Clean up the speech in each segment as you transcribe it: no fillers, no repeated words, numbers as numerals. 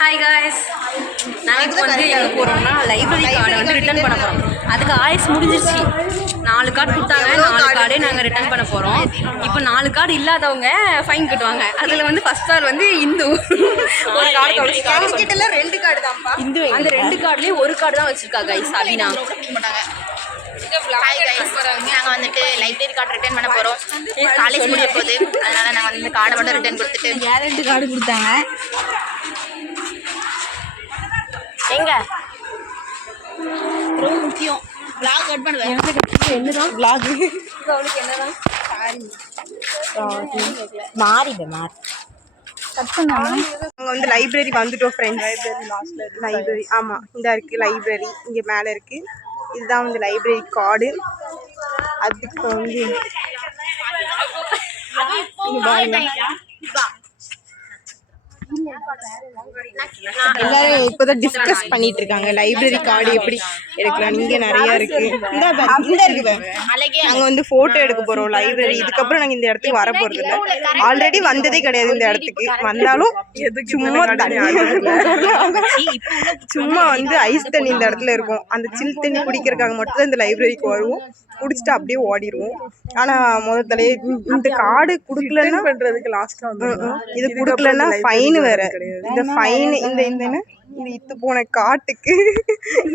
Hi guys, நாங்கள் இப்போ வந்து எங்கே போகிறோம்னா லைப்ரரி கார்டை வந்து ரிட்டர்ன் பண்ண போகிறோம். அதுக்கு ஆயுஸ் முடிஞ்சிருச்சு. 4 கார்டு கொடுத்தாங்க, 4 கார்டே நாங்கள் ரிட்டர்ன் பண்ண போகிறோம். இப்போ 4 கார்டு இல்லாதவங்க ஃபைன் கட்டுவாங்க. அதில் வந்து ஃபர்ஸ்ட் கார்டு வந்து இந்து ஒரு கார்டு கிட்ட 2 கார்டு தான்ப்பா இந்து. அந்த 2 கார்டுலேயும் ஒரு கார்டு தான் வச்சுருக்கா கைஸ். அபினா நாங்கள் வந்துட்டு லைப்ரரி கார்டு ரிட்டர்ன் பண்ண போகிறோம். காலேஜ் முடிய போகுது, அதனால நாங்கள் வந்து கார்டை மட்டும் ரிட்டர்ன் கொடுத்துட்டு 2 கார்டு கொடுத்தாங்க. எங்க ரொம்ப முக்கியம் vlog கட் பண்ணுவேன். என்னதான் vlog அவளுக்கு என்னதான் மாறி கட் பண்ணாங்க. நாங்கள் வந்து லைப்ரரி வந்துட்டோம் ஃப்ரெண்ட்ஸ். லைப்ரரி ஆமாம், இந்த இருக்குது லைப்ரரி, இங்கே மேலே இருக்குது. இதுதான் வந்து லைப்ரரி கார்டு. அதுக்கு வந்து எல்லாரும் இப்போதான் டிஸ்கஸ் பண்ணிட்டு இருக்காங்க லைப்ரரி கார்டு எப்படி எடுக்கலாம். இங்கே நிறைய இருக்கு. இந்த இருக்கு நாங்கள் வந்து போட்டோ எடுக்க போறோம் லைப்ரரி. இதுக்கப்புறம் நாங்கள் இந்த இடத்துக்கு வர போறது இல்லை. ஆல்ரெடி வந்ததே கிடையாது இந்த இடத்துக்கு. வந்தாலும் சும்மா சும்மா வந்து ஐஸ் தண்ணி இந்த இடத்துல இருக்கும். அந்த சில் தண்ணி குடிக்கிறதுக்காக மட்டும் இந்த லைப்ரரிக்கு வருவோம். குடிச்சிட்டு அப்படியே ஓடிடுவோம். ஆனா முதல்ல இந்த கார்டு குடுக்கலன்னா பண்றதுக்கு லாஸ்டா இது குடுக்கலன்னா ஃபைன் வேற. இந்த ஃபைன் இந்த இந்த இத்து போன காட்டுக்கு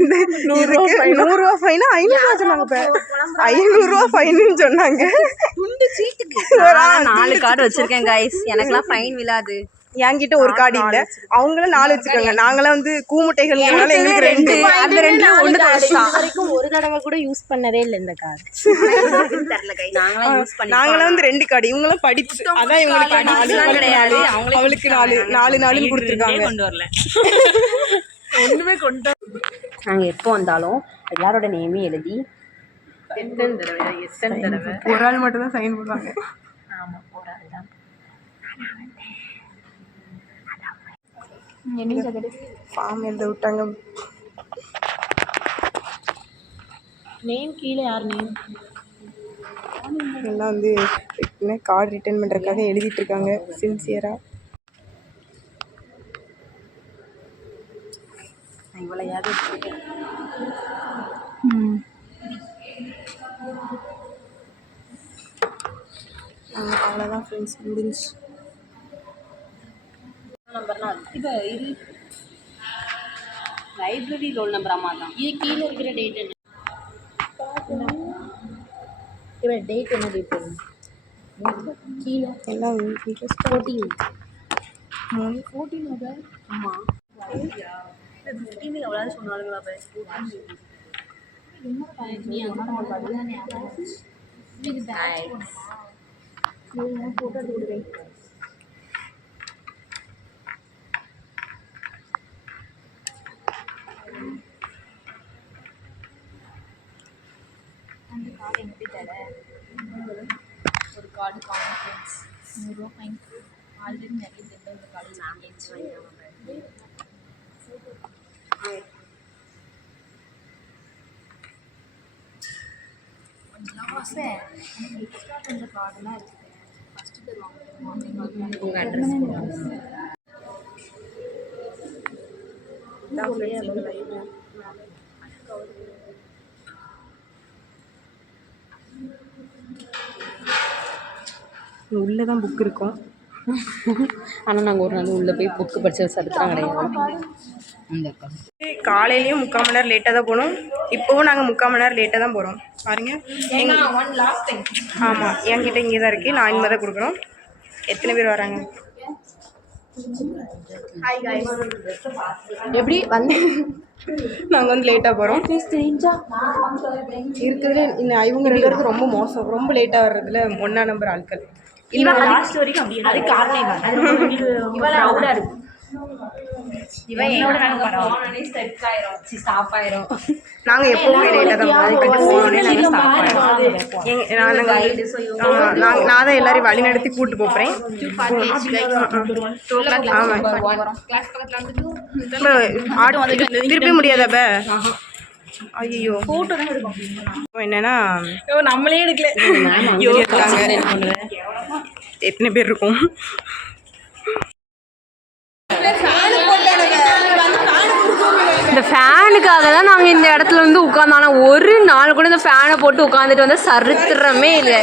இந்த 100 ரூபா ஃபைன் 500 ரூபா சொன்னாங்க. 500 ரூபா ஃபைன்னு சொன்னாங்க. 4 கார்டு வச்சிருக்கேன் கைஸ். எனக்குலாம் ஃபைன் விழாது. என்கிட்ட ஒரு கார்டு இல்ல, அவங்களும் 4 வச்சிருக்காங்க. நாங்களாம் வந்து கூமுட்டைகள் எங்களுக்கு 2. அந்த 2ல ஒண்ணு வரைக்கும் ஒரு தடவை கூட யூஸ் பண்ணதே இல்லை இந்த கார்டு. நாங்களாம் வந்து 2 கார்டு. இவங்களும் படிப்பு அதான் இவங்களுக்கு 4 கிடையாது. அவங்களுக்கு 4 கொடுத்துருக்காங்க. கொண்டு வரல ஒண்ணுமே கொண்டு. நாங்கள் எப்போ வந்தாலும் எல்லாரோட நேமே எழுதி எத்தனை தடவை ஒரு ஆள் மட்டும் தான் சைன் பண்ணுவாங்க. ஆமாம், ஒரு ஆள் தான். ஃபார்ம் எழுத விட்டாங்க. நேம் கீழே யார் நேம் எல்லாம் வந்து கார்டு ரிட்டர்ன் பண்ணுறதுக்காக எழுதிட்டு இருக்காங்க சின்சியராக. இவ்வளையாவது அவ்வளோதான் ஃப்ரெண்ட்ஸ், முடிஞ்சு. நம்பர்லாம் இப்போ இது லைப்ரரி ரோல் நம்பர். ஆமாம் தான். இது கீழே இருக்கிற டேட் என்ன? இப்போ டேட் என்ன டேட் கீழே எல்லாம் 14 அது. ஆமாம், 15 எவ்வளோ சொன்னாலுங்களா? ஃபோட்டோ எடுத்துக்கிறேன். அந்த கார்டு எப்படி தர? ஒரு கார்டு கான்ஃபரன்ஸ் 100 ரூபா ஃபைன். ஆல்ரெடி நிறைய தெரிஞ்ச இந்த காலேஜ் எக்ஸ்ட்ரா கொஞ்சம் கார்டெல்லாம் இருக்குது. ஃபஸ்ட்டு தருவாங்க. உங்கள் அட்ரஸ் உள்ளே தான் புக் இருக்கும். ஆனால் நாங்கள் ஒரு நாள் உள்ளே போய் புக்கு படித்த சரித்திரம் கிடையாது. அந்த காலையிலையும் 3/4 மணி நேரம் லேட்டாக தான் போனோம். இப்போவும் நாங்கள் 3/4 மணி நேரம் லேட்டாக தான் போகிறோம். பாருங்க. ஆமாம், என்கிட்ட இங்கே தான் இருக்குது. நான் இனிமேல் தான் கொடுக்குறோம். எத்தனை பேர் வராங்க? எப்படி வந்து நாங்கள் வந்து லேட்டாக போகிறோம். இருக்கிறதுல இந்த இவங்க 2 பேருக்கு ரொம்ப மோசம். ரொம்ப லேட்டாக வர்றதுல 1ஆம் நம்பர் ஆட்கள். லாஸ்ட் வரைக்கும் அப்படியே அது காரணம் இருக்கும். இவன் என்னோட ஸ்டாப் ஆயிரும். நாங்கள் எப்போவுமே லேட்டாக தான் நான் தான் எல்லாரையும் வழி நடத்தி கூப்பிட்டு போகிறேன். திருப்பி முடியாதப்ப ஐயோ ஃபோட்டோ என்னன்னா நம்மளே எடுக்கல. எத்தனை பேர் இருக்கும்? ஃபேனுக்காக தான் நாங்கள் இந்த இடத்துல வந்து உட்காந்தோம். ஆனால் ஒரு நாள் கூட இந்த ஃபேனை போட்டு உட்காந்துட்டு வந்து சரித்திரமே இல்லை.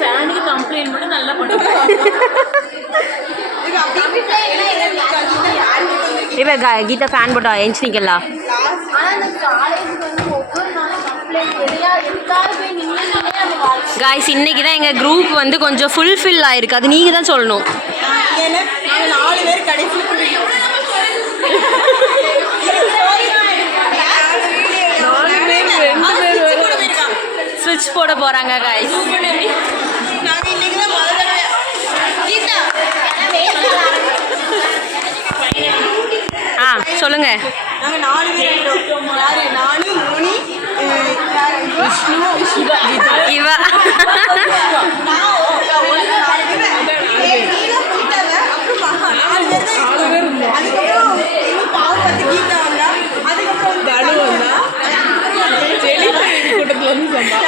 ஃபேனுக்கு கம்ப்ளைண்ட் மட்டும் நல்லா பண்ணுவோம். இப்போ கீதா ஃபேன் போட்டா எஞ்சினிக்கலாம். காய்ஸ் இன்னைக்கு தான் எங்கள் குரூப் வந்து கொஞ்சம் ஃபுல்ஃபில் ஆயிருக்கு. அது நீங்கள் தான் சொல்லணும். ஸ்விட்ச் போட போகிறாங்க காய்ஸ். ஆ சொல்லுங்க. நாங்கள் 4 பேர் இருக்கோம். யாரு? நானு, மோனி, இவ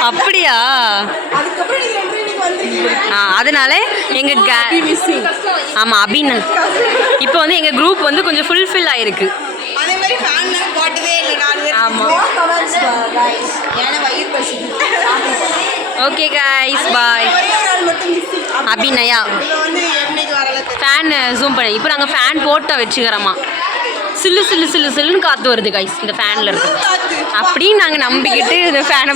அப்படியா? அதனால எங்க ஆமா அபின் இப்போ வந்து எங்க குரூப் வந்து கொஞ்சம் ஃபுல்ஃபில் ஆயிருக்கு. ஆமா. Okay guys bye. Abhinaya fan zoom பண்ணி இப்போ நாங்கள் ஃபேன் போட்டால் வச்சுக்கிறோமா. சில்லு சில்லு சில்லு சில்லுன்னு காற்று வருது கைஸ் இந்த ஃபேனில் இருக்கு. அப்படின்னு நாங்கள் நம்பிக்கிட்டு இந்த ஃபேனை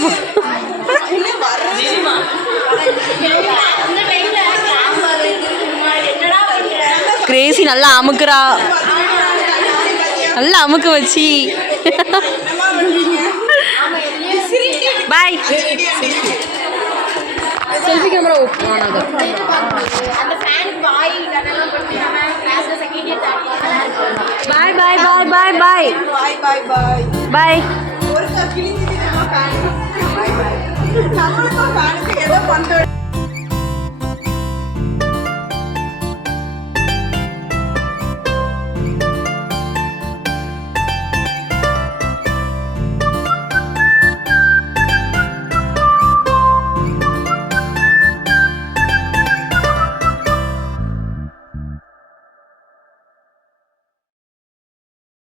கிரேசி நல்லா அமுக்குறா. நல்லா அமுக்க வச்சு பாய். செல்ஃபி கேமரா ஓப்பன் ஆனது. பாய் பாய் பாய் பாய் பாய் பாய் பாய் பாய். ஒரு கிளிஞ்சிட்டு ஃபேன் நம்மளுக்கும் ஃபேனுக்கு ஏதோ பண்றோம்.